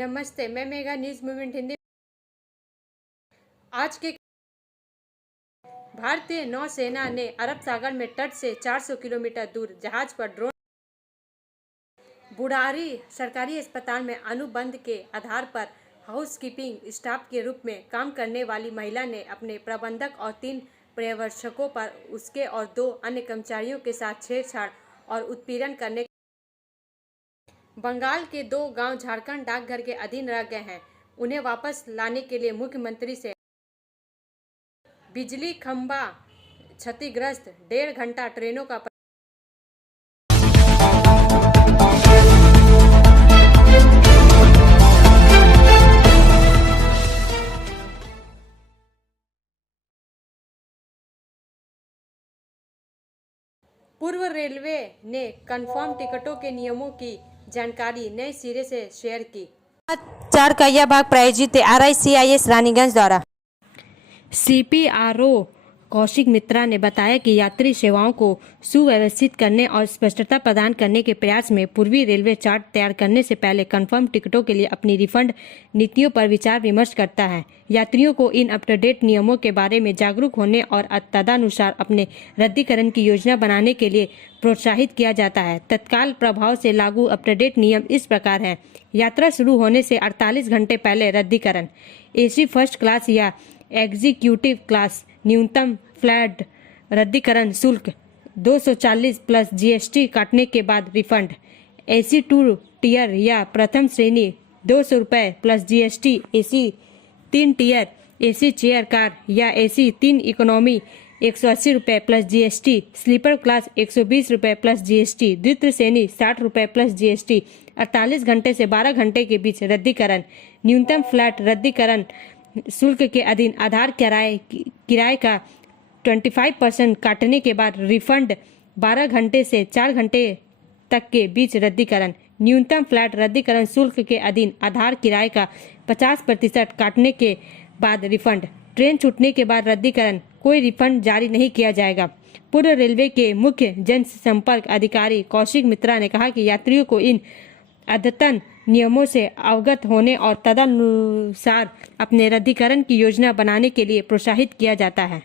नमस्ते, मैं mega news movement Hindi. आज के भारतीय नौसेना ने अरब सागर में तट से 400 किलोमीटर दूर जहाज पर ड्रोन बुढ़ारी सरकारी अस्पताल में अनुबंध के आधार पर हाउसकीपिंग स्टाफ के रूप में काम करने वाली महिला ने अपने प्रबंधक और 3 पर्यवेक्षकों पर उसके और 2 अन्य कर्मचारियों के साथ छेड़छाड़ और उत्पीड़न करने। बंगाल के 2 गांव झारखंड डाकघर के अधीन रह गए हैं। उन्हें वापस लाने के लिए मुख्यमंत्री से बिजली खंभा क्षतिग्रस्त, 1.5 घंटा ट्रेनों का पूर्व रेलवे ने कंफर्म टिकटों के नियमों की जानकारी नए सिरे से शेयर की। 4 का यह भाग प्रायोजित RICIS रानीगंज द्वारा। CPRO कौशिक मित्रा ने बताया कि यात्री सेवाओं को सुव्यवस्थित करने और स्पष्टता प्रदान करने के प्रयास में पूर्वी रेलवे चार्ट तैयार करने से पहले कंफर्म टिकटों के लिए अपनी रिफंड नीतियों पर विचार विमर्श करता है। यात्रियों को इन अप टू डेट नियमों के बारे में जागरूक होने और तदनुसार अपने रद्दीकरण की योजना बनाने के लिए प्रोत्साहित किया जाता है। तत्काल प्रभाव से लागू अप टू डेट नियम इस प्रकार हैं। यात्रा शुरू होने से 48 घंटे पहले रद्दीकरण। AC फर्स्ट क्लास या एग्जीक्यूटिव क्लास न्यूनतम फ्लैट रद्दीकरण शुल्क 240 प्लस GST काटने के बाद रिफंड। AC 2 टियर या प्रथम श्रेणी 200 रुपये plus GST। AC 3 tier AC chair car या AC 3 इकोनॉमी 180 रुपये प्लस GST। स्लीपर क्लास 120 रुपये प्लस GST। द्वितीय श्रेणी 60 रुपये प्लस GST। 48 घंटे से 12 घंटे के बीच रद्दीकरण। न्यूनतम फ्लैट रद्दीकरण शुल्क के अधीन आधार किराए का 25% काटने के बाद रिफंड। 12 घंटे से 4 घंटे तक के बीच रद्दीकरण। न्यूनतम फ्लैट रद्दीकरण शुल्क के अधीन आधार किराए का 50% काटने के बाद रिफंड। ट्रेन छूटने के बाद रद्दीकरण, कोई रिफंड जारी नहीं किया जाएगा। पूर्व रेलवे के मुख्य जनसंपर्क अधिकारी कौशिक मित्रा ने कहा कि यात्रियों को इन अद्यतन नियमों से अवगत होने और तदनुसार अपने रद्दीकरण की योजना बनाने के लिए प्रोत्साहित किया जाता है।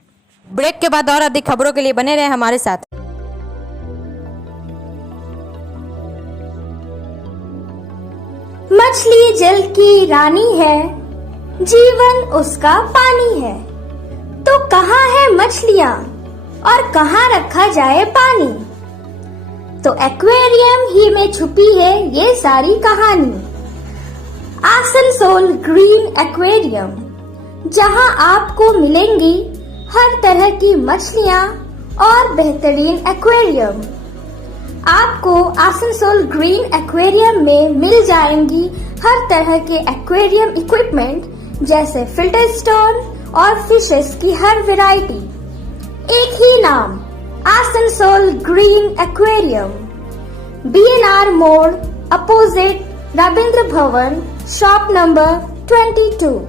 ब्रेक के बाद और अधिक खबरों के लिए बने रहे हमारे साथ। मछली जल की रानी है, जीवन उसका पानी है। तो कहाँ है मछलियाँ और कहाँ रखा जाए पानी? तो एक्वेरियम ही में छुपी है ये सारी कहानी। आसनसोल ग्रीन एक्वेरियम, जहां आपको मिलेंगी हर तरह की मछलियां और बेहतरीन एक्वेरियम। आपको आसनसोल ग्रीन एक्वेरियम में मिल जाएंगी हर तरह के एक्वेरियम इक्विपमेंट जैसे फिल्टर स्टोन और फिशेस की हर वैरायटी। एक ही नाम, आसनसोल ग्रीन एक्वेरियम। BNR मोड़ opposite Rabindra Bhavan, shop number 22।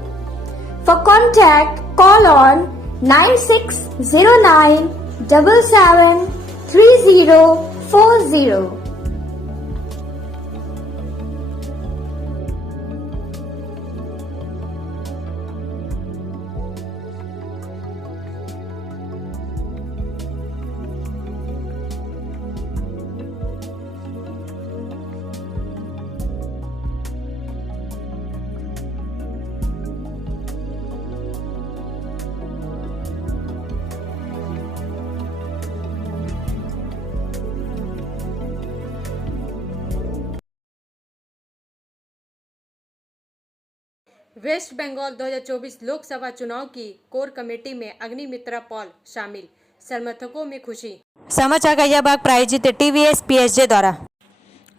For contact, call on 9609 77 3040। West Bengal 2024 Lok Sabha चुनाव की कोर कमेटी में अग्निमित्रा पॉल शामिल, समर्थकों में खुशी। समाचार का यह भाग प्रायोजित TVS PSJ द्वारा।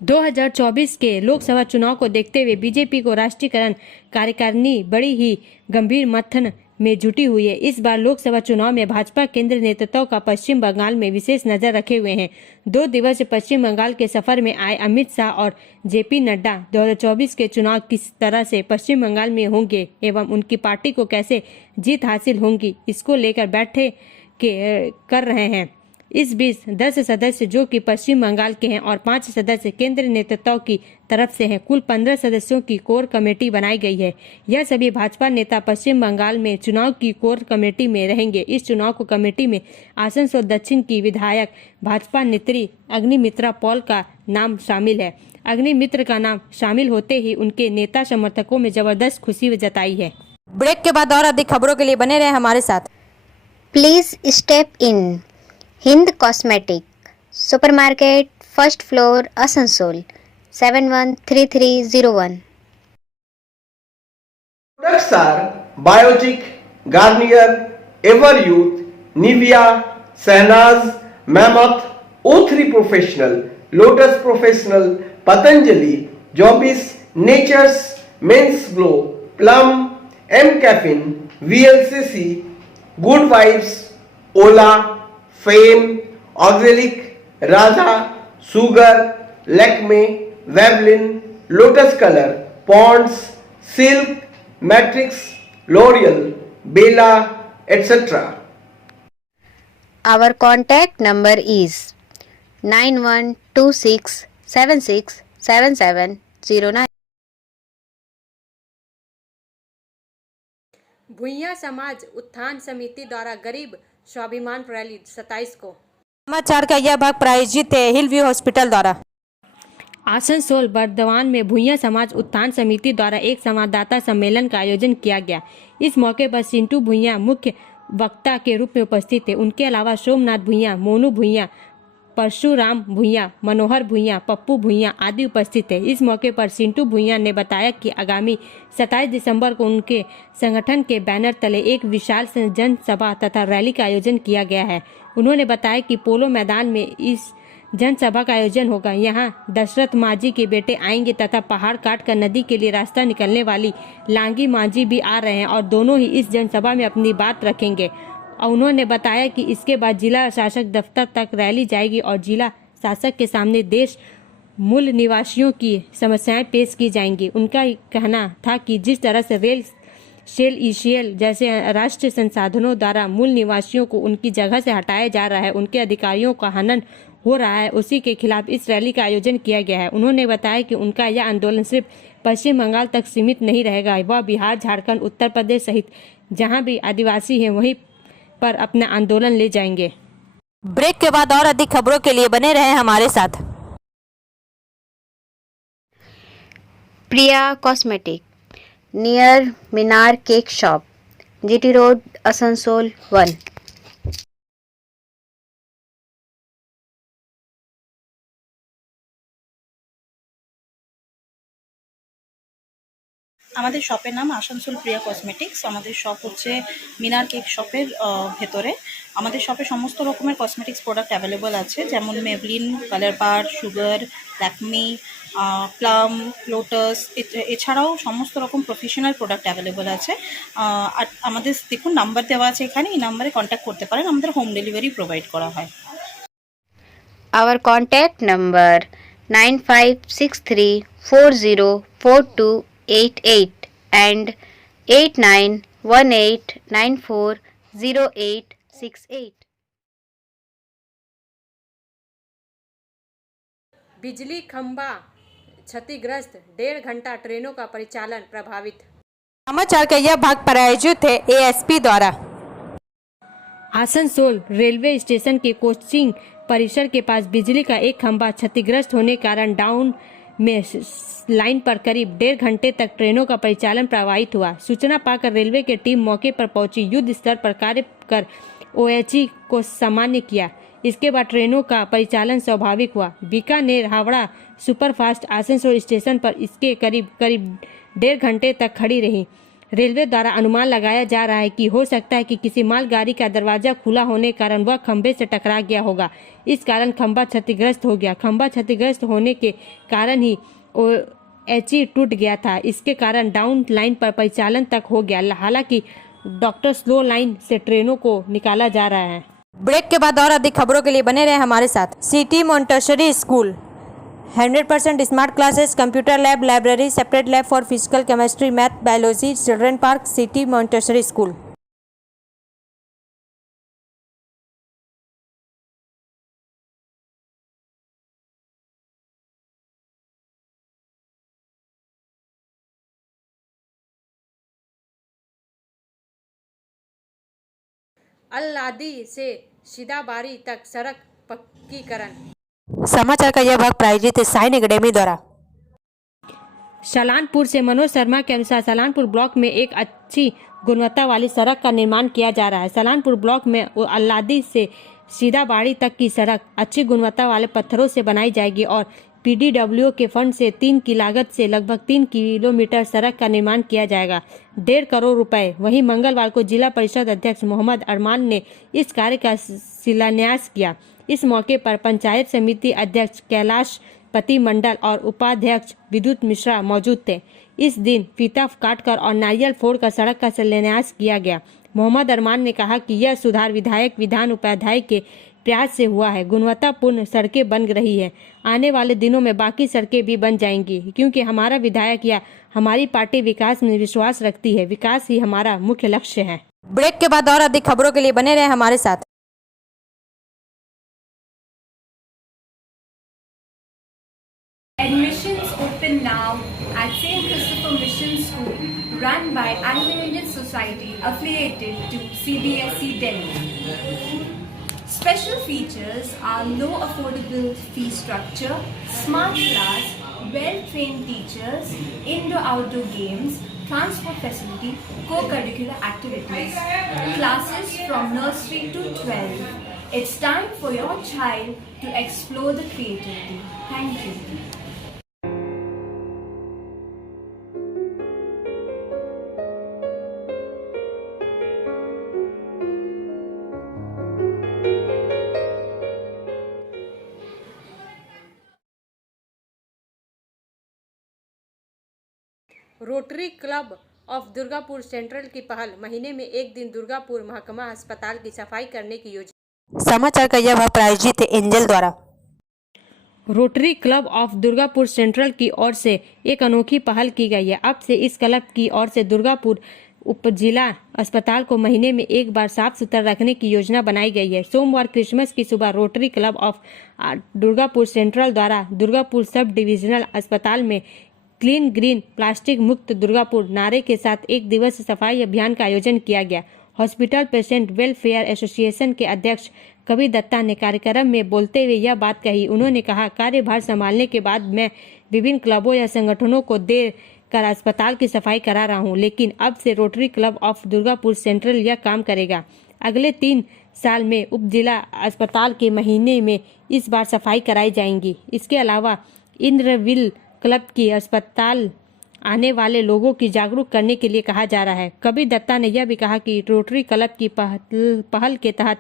2024 के लोकसभा चुनाव को देखते हुए बीजेपी को राष्ट्रीयकरण कार्यकारिणी बड़ी ही गंभीर मंथन में जुटी हुई है। इस बार लोकसभा चुनाव में भाजपा केंद्रीय नेतृत्व का पश्चिम बंगाल में विशेष नजर रखे हुए हैं। 2 दिवसीय पश्चिम बंगाल के सफर में आए अमित शाह और JP नड्डा 2024 के चुनाव किस तरह से पश्चिम बंगाल में होंगे एवं उनकी पार्टी को कैसे जीत हासिल होंगी, इसको लेकर बैठे कर रहे हैं। इस बीच 10 सदस्य जो कि पश्चिम बंगाल के हैं और 5 सदस्य केंद्रीय नेतृत्व की तरफ से हैं, कुल 15 सदस्यों की कोर कमेटी बनाई गई है। यह सभी भाजपा नेता पश्चिम बंगाल में चुनाव की कोर कमेटी में रहेंगे। इस चुनाव को कमेटी में आसनसोल दक्षिण की विधायक भाजपा नेत्री अग्निमित्रा पॉल का नाम शामिल है। अग्निमित्र का नाम शामिल होते ही उनके नेता समर्थकों में जबरदस्त खुशी जताई है। ब्रेक के बाद और अधिक खबरों के लिए बने रहे हमारे साथ। Please step in. Hind Cosmetic, Supermarket, First Floor, Asansol, 713301. Products are Biotic, Garnier, Everyouth, Nivea, Sahnaz, Mammoth, O3 Professional, Lotus Professional, Patanjali, Jobis, Nature's, Men's Glow, Plum, M Caffeine, VLCC, Good Vibes, Ola, Fame, Auxilic, Radha, Sugar, Lakme, Vavlin, Lotus Color, Ponds, Silk, Matrix, L'Oreal, Bella, etc. Our contact number is 9126767709. Bhuiyan समाज उत्थान समिति द्वारा गरीब स्वाभिमान rally 27 को। समाचार का यह भाग प्रायोजित है हिल व्यू हॉस्पिटल द्वारा। आसनसोल बर्दवान में भुइयां समाज उत्थान समिति द्वारा एक संवाददाता सम्मेलन का आयोजन किया गया। इस मौके पर सिंटू भुइयां मुख्य वक्ता के रूप में उपस्थित थे। उनके अलावा सोमनाथ भुइयां, मोनू भुइयां, परशुराम भुइयां, मनोहर भुइयां, पप्पू भुइयां आदि उपस्थित थे। इस मौके पर सिंटू भुइयां ने बताया कि आगामी 27 दिसंबर को उनके संगठन के बैनर तले एक विशाल जनसभा तथा रैली का आयोजन किया गया है। उन्होंने बताया कि पोलो मैदान में इस जनसभा का आयोजन होगा। यहाँ दशरथ मांझी के बेटे आएंगे तथा पहाड़ काट कर नदी के लिए रास्ता निकलने वाली लांगी मांझी भी आ रहे हैं और दोनों ही इस जनसभा में अपनी बात रखेंगे। और उन्होंने बताया कि इसके बाद जिला शासक दफ्तर तक रैली जाएगी और जिला शासक के सामने देश मूल निवासियों की समस्याएं पेश की जाएंगी। उनका कहना था कि जिस तरह से रेल शेल ईसीएल जैसे राष्ट्रीय संसाधनों द्वारा मूल निवासियों को उनकी जगह से हटाया जा रहा है, उनके अधिकारियों का हनन हो रहा है, उसी के खिलाफ इस रैली का आयोजन किया गया है। उन्होंने बताया कि उनका यह आंदोलन सिर्फ पश्चिम बंगाल तक सीमित नहीं रहेगा, वह बिहार, झारखंड, उत्तर प्रदेश सहित जहां भी आदिवासी हैं वहीं पर अपना आंदोलन ले जाएंगे। ब्रेक के बाद और अधिक खबरों के लिए बने रहे हमारे साथ। Priya Cosmetic, near Minar Cake Shop, GT Road, Asansol 1. আমাদের শপের নাম আসানসোল প্রিয়া কসমেটিক্স। আমাদের শপ হচ্ছে মিনার কেক শপের ভেতরে। আমাদের শপে সমস্ত রকমের কসমেটিক্স প্রোডাক্ট অ্যাভেলেবল আছে, যেমন মেবলিন, কালার বার, সুগার, ল্যাকমি, প্লাম, লোটাস, এছাড়াও সমস্ত রকম প্রফেশনাল প্রোডাক্ট অ্যাভেলেবল আছে। আর আমাদের দেখুন নাম্বার দেওয়া আছে এখানে, এই নাম্বারে কন্ট্যাক্ট করতে পারেন। আমাদের হোম ডেলিভারি প্রোভাইড করা হয়। Our contact number 9563404288 and 8918940868. बिजली खंभा क्षतिग्रस्त, 1.5 घंटा ट्रेनों का परिचालन प्रभावित। समाचार का यह भाग प्रायोजित है एएसपी द्वारा। आसनसोल रेलवे स्टेशन के कोचिंग परिसर के पास बिजली का एक खंभा क्षतिग्रस्त होने के कारण डाउन में लाइन पर करीब 1.5 घंटे तक ट्रेनों का परिचालन प्रभावित हुआ। सूचना पाकर रेलवे की टीम मौके पर पहुंची, युद्ध स्तर पर कार्य कर ओएचई को सामान्य किया। इसके बाद ट्रेनों का परिचालन स्वाभाविक हुआ। बीकानेर हावड़ा सुपरफास्ट आसनसोल स्टेशन पर इसके करीब 1.5 घंटे तक खड़ी रही। रेलवे द्वारा अनुमान लगाया जा रहा है कि हो सकता है कि किसी मालगाड़ी का दरवाजा खुला होने के कारण वह खंभे से टकरा गया होगा। इस कारण खंभा क्षतिग्रस्त हो गया। खंभा क्षतिग्रस्त होने के कारण ही ओएचई टूट गया था। इसके कारण डाउन लाइन पर परिचालन तक हो गया। हालांकि डॉक्टर स्लो लाइन से ट्रेनों को निकाला जा रहा है। ब्रेक के बाद और अधिक खबरों के लिए बने रहे हमारे साथ। City Montessori school 100% smart classes, computer lab, library, separate lab for physical, chemistry, math, biology, children park, city Montessori school. Alladi से सीधाबाड़ी तक सड़क पक्कीकरण। समाचार का यह भाग प्रायोजित है साइन एकेडमी द्वारा। सलानपुर से मनोज शर्मा के अनुसार सलानपुर ब्लॉक में एक अच्छी गुणवत्ता वाली सड़क का निर्माण किया जा रहा है। सलानपुर ब्लॉक में अल्लादी से सीधाबाड़ी तक की सड़क अच्छी गुणवत्ता वाले पत्थरों से बनाई जाएगी और पीडीडब्ल्यू के फंड से 3 की लागत से लगभग 3 किलोमीटर सड़क का निर्माण किया जाएगा, 1.5 करोड़ रुपए। वहीं मंगलवार को जिला परिषद अध्यक्ष मोहम्मद अरमान ने इस कार्य का शिलान्यास किया। इस मौके पर पंचायत समिति अध्यक्ष कैलाश पति मंडल और उपाध्यक्ष विद्युत मिश्रा मौजूद थे। इस दिन फीता काटकर और नारियल फोड़कर सड़क का शिलान्यास किया गया। मोहम्मद अरमान ने कहा कि यह सुधार विधायक विधान उपाध्याय के प्रयास से हुआ है। गुणवत्तापूर्ण सड़कें बन रही है। आने वाले दिनों में बाकी सड़कें भी बन जाएंगी, क्योंकि हमारा विधायक या हमारी पार्टी विकास में विश्वास रखती है। विकास ही हमारा मुख्य लक्ष्य है। ब्रेक के बाद और अधिक खबरों के लिए बने रहे हमारे साथ। Admissions open now at St. Christopher Mission School, run by Anglo-Indian Society affiliated to CBSE Delhi. Special features are low affordable fee structure, smart class, well-trained teachers, indoor-outdoor games, transport facility, co-curricular activities, classes from nursery to 12. It's time for your child to explore the creativity. Thank you. Rotary club of Durgapur central की पहल, महीने में एक दिन दुर्गापुर महकमा अस्पताल की सफाई करने की योजना। समाचार का यह भाग प्रायोजित है एंजल द्वारा। Rotary club of Durgapur central की ओर से एक अनोखी पहल की गई है। अब से इस क्लब की ओर से दुर्गापुर उप जिला अस्पताल को महीने में एक बार साफ सुथरा रखने की योजना बनाई गई है। सोमवार क्रिसमस की सुबह rotary club of Durgapur central द्वारा दुर्गापुर सब डिविजनल अस्पताल में क्लीन ग्रीन प्लास्टिक मुक्त दुर्गापुर नारे के साथ एक दिवसीय सफाई अभियान का आयोजन किया गया। हॉस्पिटल पेशेंट वेलफेयर एसोसिएशन के अध्यक्ष कवि दत्ता ने कार्यक्रम में बोलते हुए यह बात कही। उन्होंने कहा, कार्यभार संभालने के बाद मैं विभिन्न क्लबों या संगठनों को देकर अस्पताल की सफाई करा रहा हूं, लेकिन अब से rotary club of Durgapur central यह काम करेगा। अगले 3 साल में उप जिला अस्पताल के महीने में इस बार सफाई कराई जाएंगी। इसके अलावा इंद्रविल क्लब की अस्पताल आने वाले लोगों की जागरूक करने के लिए कहा जा रहा है। कवि दत्ता ने यह भी कहा कि रोटरी क्लब की पहल के तहत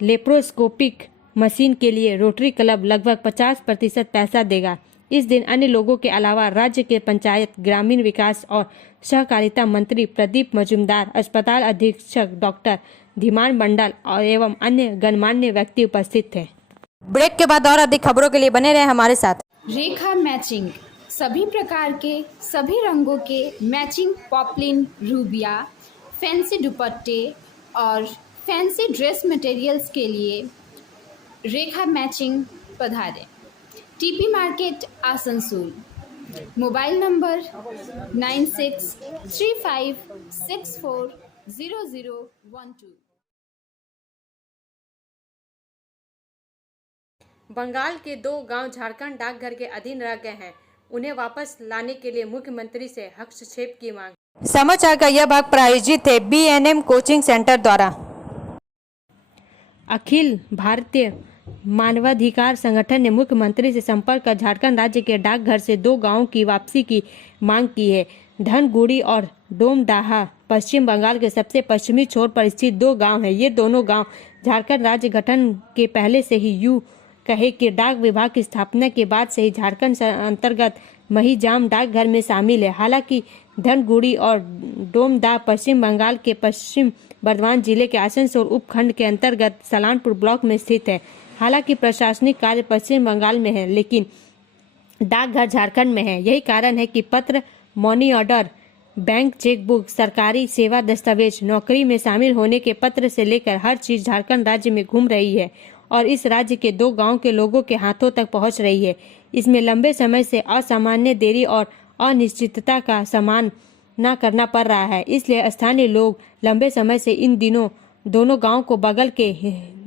लेप्रोस्कोपिक मशीन के लिए रोटरी क्लब लगभग 50% पैसा देगा। इस दिन अन्य लोगों के अलावा राज्य के पंचायत, ग्रामीण विकास और सहकारिता मंत्री प्रदीप मजूमदार, अस्पताल अधीक्षक डॉक्टर धीमान मंडल और एवं अन्य गणमान्य व्यक्ति उपस्थित थे। ब्रेक के बाद और अधिक खबरों के लिए बने रहे हमारे साथ। रेखा मैचिंग, सभी प्रकार के सभी रंगों के मैचिंग पॉपलिन, रूबिया, फैंसी दुपट्टे और फैंसी ड्रेस मटेरियल्स के लिए रेखा मैचिंग पधारें। TP market Asansol. Mobile number 9635640012। Bengal के 2 गांव झारखंड डाकघर के अधीन रह गए हैं। उन्हें वापस लाने के लिए मुख्यमंत्री से हस्तक्षेप की मांग। समाचार का यह भाग प्रायोजित है BNM कोचिंग सेंटर द्वारा। अखिल भारतीय मानवाधिकार संगठन ने मुख्यमंत्री से संपर्क कर झारखंड राज्य के डाकघर से 2 गांवों की वापसी की मांग की है। धनगुड़ी और डोमडाहा पश्चिम बंगाल के सबसे पश्चिमी छोर पर स्थित 2 गांव हैं। ये दोनों गांव झारखंड राज्य गठन के पहले से ही यूं कहे कि डाक विभाग की स्थापना के बाद से ही झारखंड अंतर्गत महिजाम डाकघर में शामिल है। हालांकि धनगुड़ी और डोमडाह पश्चिम बंगाल के पश्चिम बर्धमान जिले के आसनसोल उपखंड के अंतर्गत सलानपुर ब्लॉक में स्थित है। हालांकि प्रशासनिक कार्य पश्चिम बंगाल में है, लेकिन डाकघर झारखंड में है। यही कारण है कि पत्र, मनी ऑर्डर, बैंक चेकबुक, सरकारी सेवा दस्तावेज, नौकरी में शामिल होने के पत्र से लेकर हर चीज झारखंड राज्य में घूम रही है और इस राज्य के 2 गांव के लोगों के हाथों तक पहुंच रही है। इसमें लंबे समय से असामान्य देरी और अनिश्चितता का सामना करना पड़ रहा है। इसलिए स्थानीय लोग लंबे समय से इन दिनों दोनों गांव को बगल के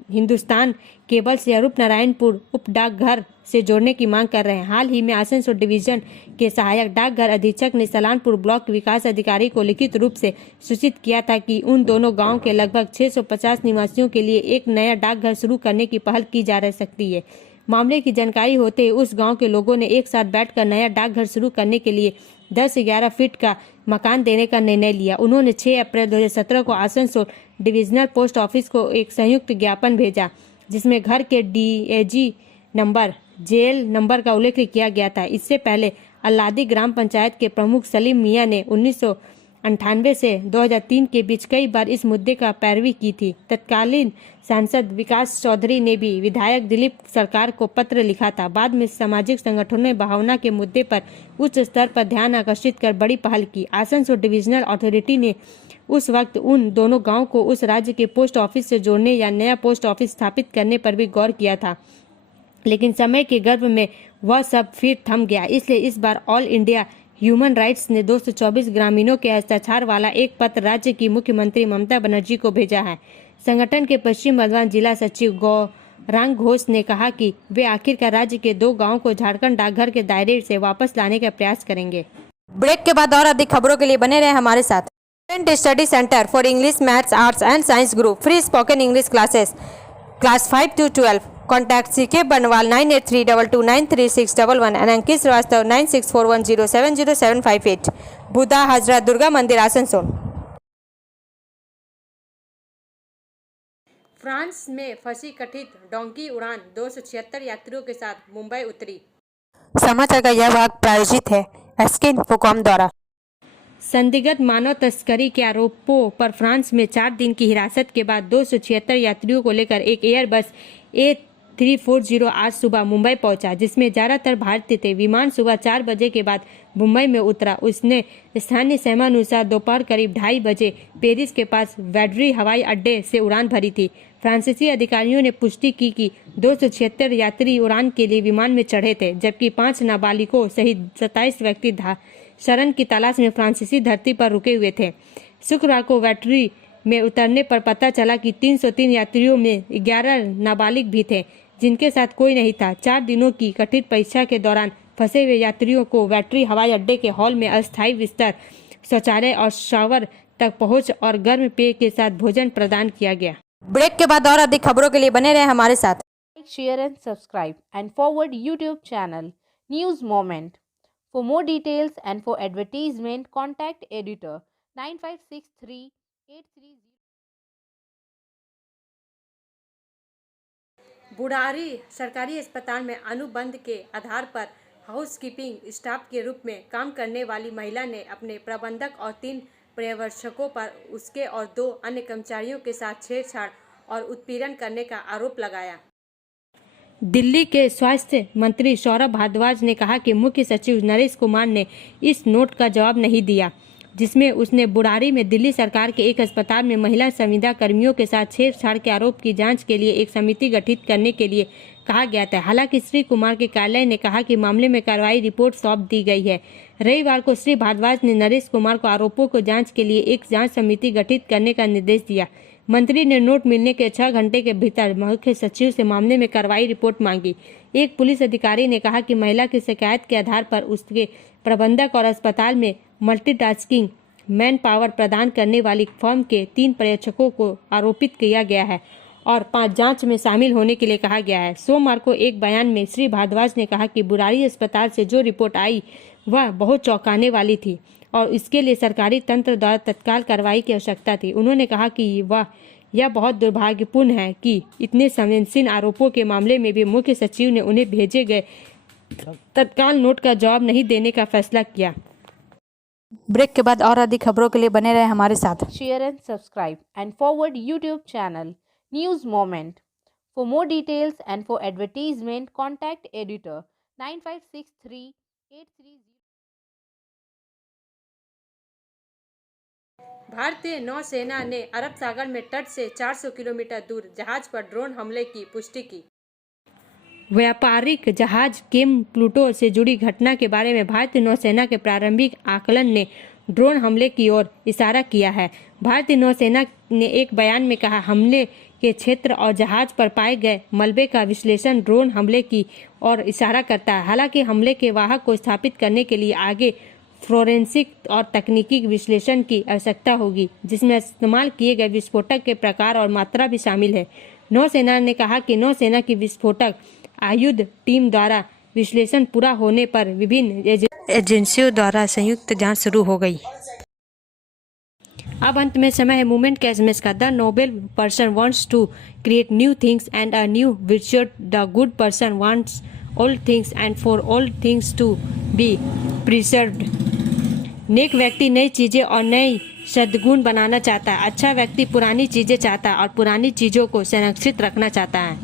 हिंदुस्तान केबल्स या रूपनारायणपुर उप डाकघर से जोड़ने की मांग कर रहे हैं। हाल ही में आसनसोल डिवीजन के सहायक डाकघर अधीक्षक ने सलानपुर ब्लॉक विकास अधिकारी को लिखित रूप से सूचित किया था कि उन दोनों गांव के लगभग 650 निवासियों के लिए एक नया डाकघर शुरू करने की पहल की जा सकती है। मामले की जानकारी होते ही उस गांव के लोगों ने एक साथ बैठकर नया डाकघर शुरू करने के लिए 10-11 फीट का मकान देने का निर्णय लिया। उन्होंने 6 अप्रैल 2017 को आसनसोल डिविजनल पोस्ट ऑफिस को एक संयुक्त ज्ञापन भेजा, जिसमें घर के DAG नंबर, जेल नंबर का उल्लेख किया गया था। इससे पहले अल्लादी ग्राम पंचायत के प्रमुख सलीम मियां ने 1998 से 2003 के बीच कई बार इस मुद्दे का पैरवी की थी। तत्कालीन सांसद विकास चौधरी ने भी विधायक दिलीप सरकार को पत्र लिखा था। बाद में सामाजिक संगठनों ने भावना के मुद्दे पर उच्च स्तर पर ध्यान आकर्षित कर बड़ी पहल की। आसनसोल डिविजनल अथॉरिटी ने उस वक्त उन दोनों गांव को उस राज्य के पोस्ट ऑफिस से जोड़ने या नया पोस्ट ऑफिस स्थापित करने पर भी गौर किया था, लेकिन समय के गर्भ में वह सब फिर थम गया। इसलिए इस बार ऑल इंडिया ह्यूमन राइट्स ने 224 ग्रामीणों के हस्ताक्षर वाला एक पत्र राज्य की मुख्यमंत्री ममता बनर्जी को भेजा है। संगठन के पश्चिम बर्धमान जिला सचिव गौरांग घोष ने कहा कि वे आखिरकार राज्य के 2 गांवों को झारखंड डाकघर के दायरे से वापस लाने का प्रयास करेंगे। ब्रेक के बाद और अधिक खबरों के लिए बने रहे हमारे साथ। Study centre for English, maths, arts and science group, free spoken English classes, class 5 to 12। Contact CK बनवाल 9832293611 एंड अंकित श्रीवास्तव 9641070758। बुधा हाजरा दुर्गा मंदिर, आसनसोल। फ्रांस में फंसी कथित डोंकी उड़ान 276 यात्रियों के साथ मुंबई उतरी। समाचार का यह भाग प्रायोजित है SK इन्फोकॉम द्वारा। संदिग्ध मानव तस्करी के आरोपों पर फ्रांस में 4 दिन की हिरासत के बाद 276 यात्रियों को लेकर एक एयरबस A340 आज सुबह मुंबई पहुंचा, जिसमें ज्यादातर भारतीय थे। विमान सुबह 4 बजे के बाद मुंबई में उतरा। उसने स्थानीय समयानुसार दोपहर करीब 2:30 बजे पेरिस के पास वैडरी हवाई अड्डे से उड़ान भरी थी। फ्रांसीसी अधिकारियों ने पुष्टि की कि 276 यात्री उड़ान के लिए विमान में चढ़े थे, जबकि 5 नाबालिगों सहित 27 व्यक्ति शरण की तलाश में फ्रांसीसी धरती पर रुके हुए थे। शुक्रवार को वैटरी में उतरने पर पता चला कि 303 यात्रियों में 11 नाबालिग भी थे, जिनके साथ कोई नहीं था। 4 दिनों की कठिन परीक्षा के दौरान फंसे हुए यात्रियों को वैटरी हवाई अड्डे के हॉल में अस्थायी बिस्तर, शौचालय और शावर तक पहुंच और गर्म पेय के साथ भोजन प्रदान किया गया। ब्रेक के बाद और अधिक खबरों के लिए बने रहे हमारे साथ। Share and subscribe and forward YouTube channel News Moment. For more details and for advertisement, contact editor 956383. बुढ़ारी सरकारी अस्पताल में अनुबंध के आधार पर हाउसकीपिंग स्टाफ के रूप में काम करने वाली महिला ने अपने प्रबंधक और 3 पर्यवेक्षकों पर उसके और 2 अन्य कर्मचारियों के साथ छेड़छाड़ और उत्पीड़न करने का आरोप लगाया। दिल्ली के स्वास्थ्य मंत्री सौरभ भारद्वाज ने कहा कि मुख्य सचिव नरेश कुमार ने इस नोट का जवाब नहीं दिया, जिसमें उसने बुढ़ारी में दिल्ली सरकार के एक अस्पताल में महिला संविदा कर्मियों के साथ छेड़छाड़ के आरोप की जांच के लिए एक समिति गठित करने के लिए कहा गया था। हालांकि श्री कुमार के कार्यालय ने कहा कि मामले में कार्रवाई रिपोर्ट सौंप दी गई है। रविवार को श्री भारद्वाज ने नरेश कुमार को आरोपों को जांच के लिए एक जांच समिति गठित करने का निर्देश दिया। मंत्री ने नोट मिलने के 6 घंटे के भीतर मुख्य सचिव से मामले में कार्रवाई रिपोर्ट मांगी। एक पुलिस अधिकारी ने कहा कि महिला की शिकायत के आधार पर उसके प्रबंधक और अस्पताल में मल्टीटास्किंग मैन पावर प्रदान करने वाली फर्म के 3 पर्यवेक्षकों को आरोपित किया गया है और 5 जांच में शामिल होने के लिए कहा गया है। सोमवार को एक बयान में श्री भारद्वाज ने कहा कि बुराड़ी अस्पताल से जो रिपोर्ट आई वह बहुत चौंकाने वाली थी और इसके लिए सरकारी तंत्र द्वारा तत्काल कार्रवाई की आवश्यकता थी। उन्होंने कहा कि यह बहुत दुर्भाग्यपूर्ण है कि इतने संवेदनशील आरोपों के मामले में भी मुख्य सचिव ने उन्हें भेजे गए तत्काल नोट का जवाब नहीं देने का फैसला किया। ब्रेक के बाद और अधिक खबरों के लिए बने रहे हमारे साथ। Share and subscribe and forward YouTube channel News Moment. For more details and for advertisement, contact editor 956383. भारतीय नौसेना ने अरब सागर में तट से 400 किलोमीटर दूर जहाज पर ड्रोन हमले की पुष्टि की। व्यापारिक जहाज केम प्लूटो से जुड़ी घटना के बारे में भारतीय नौसेना के प्रारंभिक आकलन ने ड्रोन हमले की ओर इशारा किया है। भारतीय नौसेना ने एक बयान में कहा, हमले के क्षेत्र और जहाज पर पाए गए मलबे का विश्लेषण ड्रोन हमले की ओर इशारा करता है। हालांकि हमले के वाहक को स्थापित करने के लिए आगे फोरेंसिक और तकनीकी विश्लेषण की आवश्यकता होगी, जिसमें इस्तेमाल किए गए विस्फोटक के प्रकार और मात्रा भी शामिल है। नौसेना ने कहा कि नौसेना की विस्फोटक आयुध टीम द्वारा विश्लेषण पूरा होने पर विभिन्न एजेंसियों द्वारा संयुक्त जांच शुरू हो गई। अब अंत में समय है मूवमेंट के एसएमएस का। The noble person wants to create new things and a new virtue। The good person wants all things and for all things to be preserved. नेक व्यक्ति नई चीजें और नई सद्गुण बनाना चाहता है। अच्छा व्यक्ति पुरानी चीजें चाहता है और पुरानी चीजों को संरक्षित रखना चाहता है।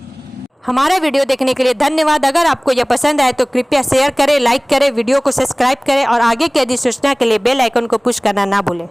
हमारा वीडियो देखने के लिए धन्यवाद। अगर आपको यह पसंद आए तो कृपया शेयर करें, लाइक करें, वीडियो को सब्सक्राइब करें और आगे की अधिक सूचना के लिए बेल आइकन को पुश करना ना भूलें।